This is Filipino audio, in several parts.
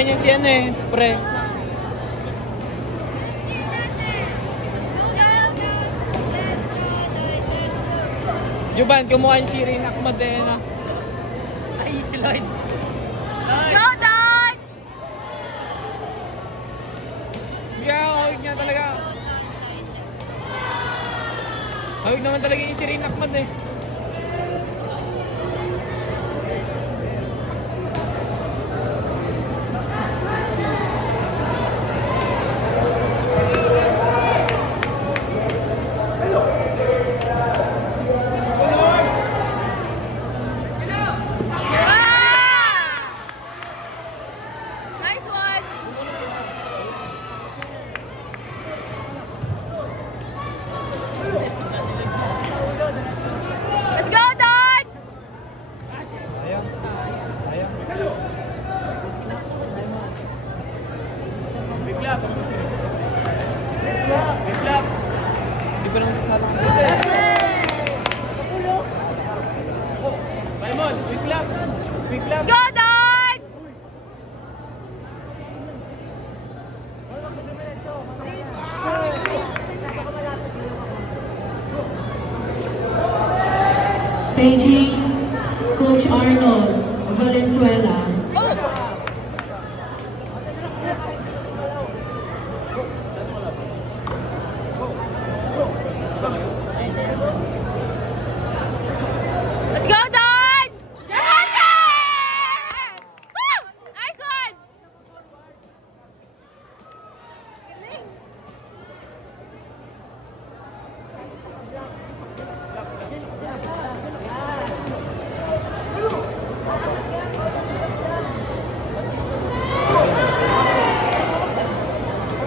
niya si ano eh, pre. Juban, kumuha niya si Rina Kumadena. Ay, si Lloyd. Let's go, Dad! Hawig niya talaga. Hawig naman talaga yung si Rina Kumad eh. Nice one! Let's go, Dad! Ayang. Ayang. Big lap. Big lap. Hindi ko naman sasalang. Raymond, big lap. Big lap. Let's go, Dad! Beijing, Coach Arnold Valenzuela. Oh! Let's go, Dad! Woo! Nice one!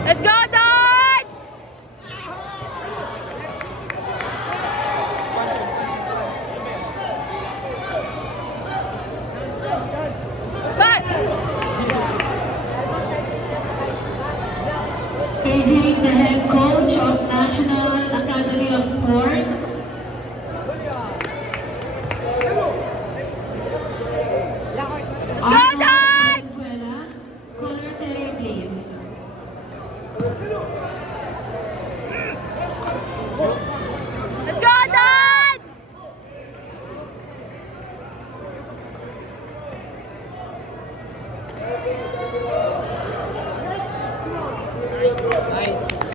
Let's go, Dad! Back! Beijing, the head coach of national